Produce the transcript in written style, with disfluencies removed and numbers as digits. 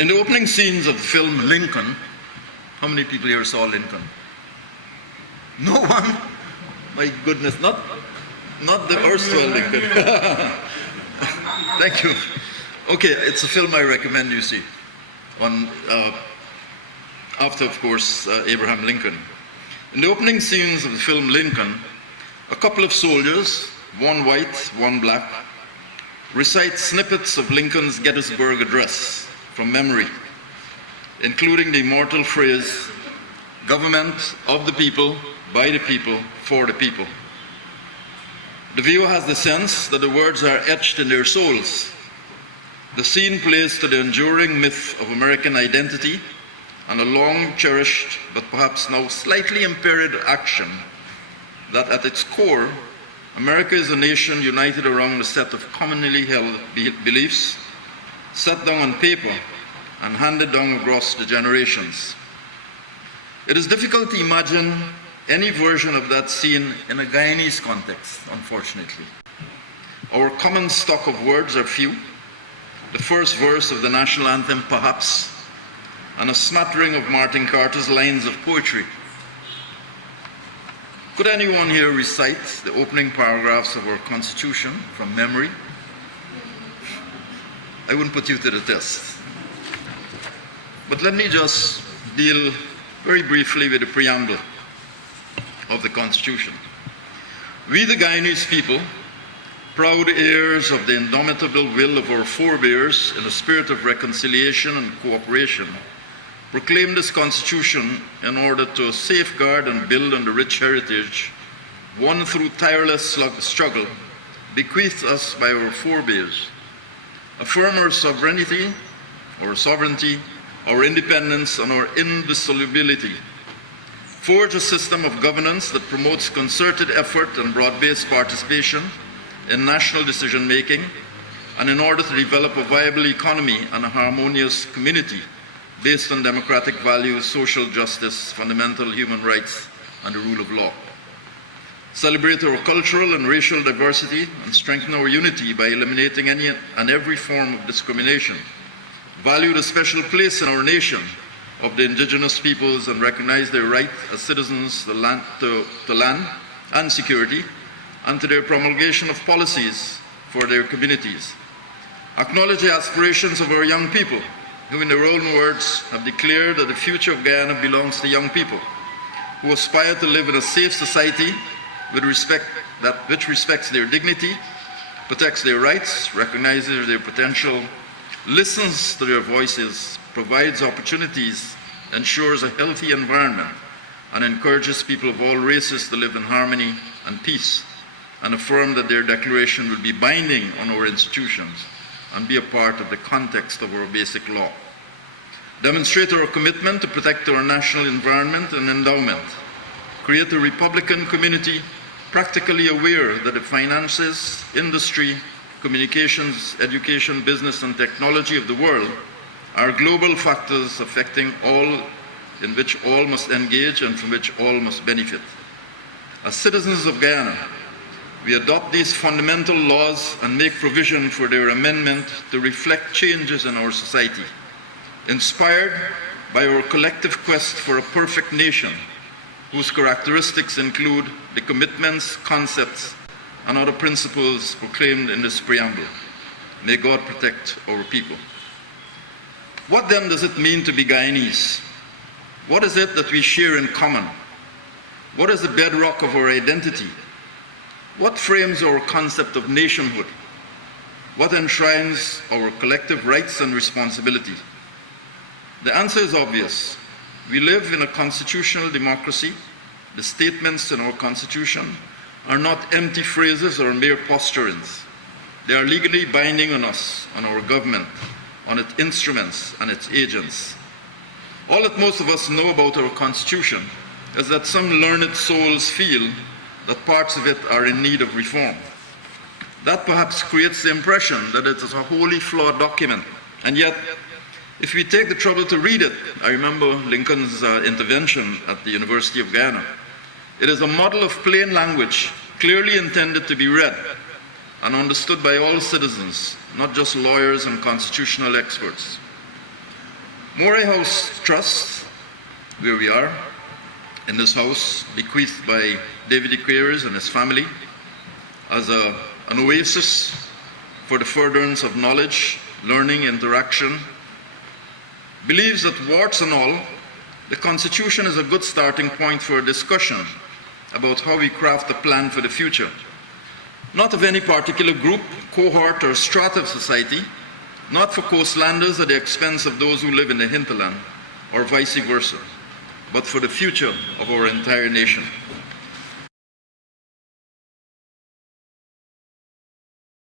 In the opening scenes of the film Lincoln, how many people here saw Lincoln? No one? My goodness, not the erstwhile Lincoln. Thank you. Okay, it's a film I recommend you see. After, of course, Abraham Lincoln. In the opening scenes of the film Lincoln, a couple of soldiers, one white, one black, recite snippets of Lincoln's Gettysburg Address from memory, including the immortal phrase, "Government of the people, by the people, for the people." The viewer has the sense that the words are etched in their souls. The scene plays to the enduring myth of American identity and a long-cherished, but perhaps now slightly impaired action that at its core, America is a nation united around a set of commonly held beliefs, set down on paper and handed down across the generations. It is difficult to imagine any version of that scene in a Guyanese context, unfortunately. Our common stock of words are few. The first verse of the national anthem, perhaps, and a smattering of Martin Carter's lines of poetry. Could anyone here recite the opening paragraphs of our Constitution from memory? I wouldn't put you to the test. But let me just deal very briefly with the preamble of the Constitution. We, the Guyanese people, proud heirs of the indomitable will of our forebears in a spirit of reconciliation and cooperation, proclaim this Constitution in order to safeguard and build on the rich heritage won through tireless struggle bequeathed us by our forebears, affirm our sovereignty, our independence, and our indissolubility, forge a system of governance that promotes concerted effort and broad-based participation in national decision-making, and in order to develop a viable economy and a harmonious community based on democratic values, social justice, fundamental human rights, and the rule of law. Celebrate our cultural and racial diversity and strengthen our unity by eliminating any and every form of discrimination. Value the special place in our nation of the indigenous peoples and recognize their right as citizens to land and security, and to their promulgation of policies for their communities. Acknowledge the aspirations of our young people, who in their own words have declared that the future of Guyana belongs to young people, who aspire to live in a safe society which respects their dignity, protects their rights, recognizes their potential, listens to their voices, provides opportunities, ensures a healthy environment, and encourages people of all races to live in harmony and peace, and affirm that their declaration will be binding on our institutions and be a part of the context of our basic law. Demonstrate our commitment to protect our national environment and endowment. Create a Republican community practically aware that the finances, industry, communications, education, business, and technology of the world are global factors affecting all, in which all must engage and from which all must benefit. As citizens of Guyana, we adopt these fundamental laws and make provision for their amendment to reflect changes in our society, inspired by our collective quest for a perfect nation, whose characteristics include the commitments, concepts, and other principles proclaimed in this preamble. May God protect our people. What then does it mean to be Guyanese? What is it that we share in common? What is the bedrock of our identity? What frames our concept of nationhood? What enshrines our collective rights and responsibility? The answer is obvious. We live in a constitutional democracy. The statements in our Constitution are not empty phrases or mere posturings. They are legally binding on us, on our government, on its instruments and its agents. All that most of us know about our Constitution is that some learned souls feel that parts of it are in need of reform. That perhaps creates the impression that it is a wholly flawed document. And yet, if we take the trouble to read it, I remember Lincoln's intervention at the University of Guyana. It is a model of plain language, clearly intended to be read and understood by all citizens, not just lawyers and constitutional experts. Moray House Trust, where we are, in this house, bequeathed by David Aquarius and his family, as an oasis for the furtherance of knowledge, learning, interaction, believes that warts and all, the Constitution is a good starting point for a discussion about how we craft a plan for the future, not of any particular group, cohort, or strata of society, not for coastlanders at the expense of those who live in the hinterland, or vice versa, but for the future of our entire nation.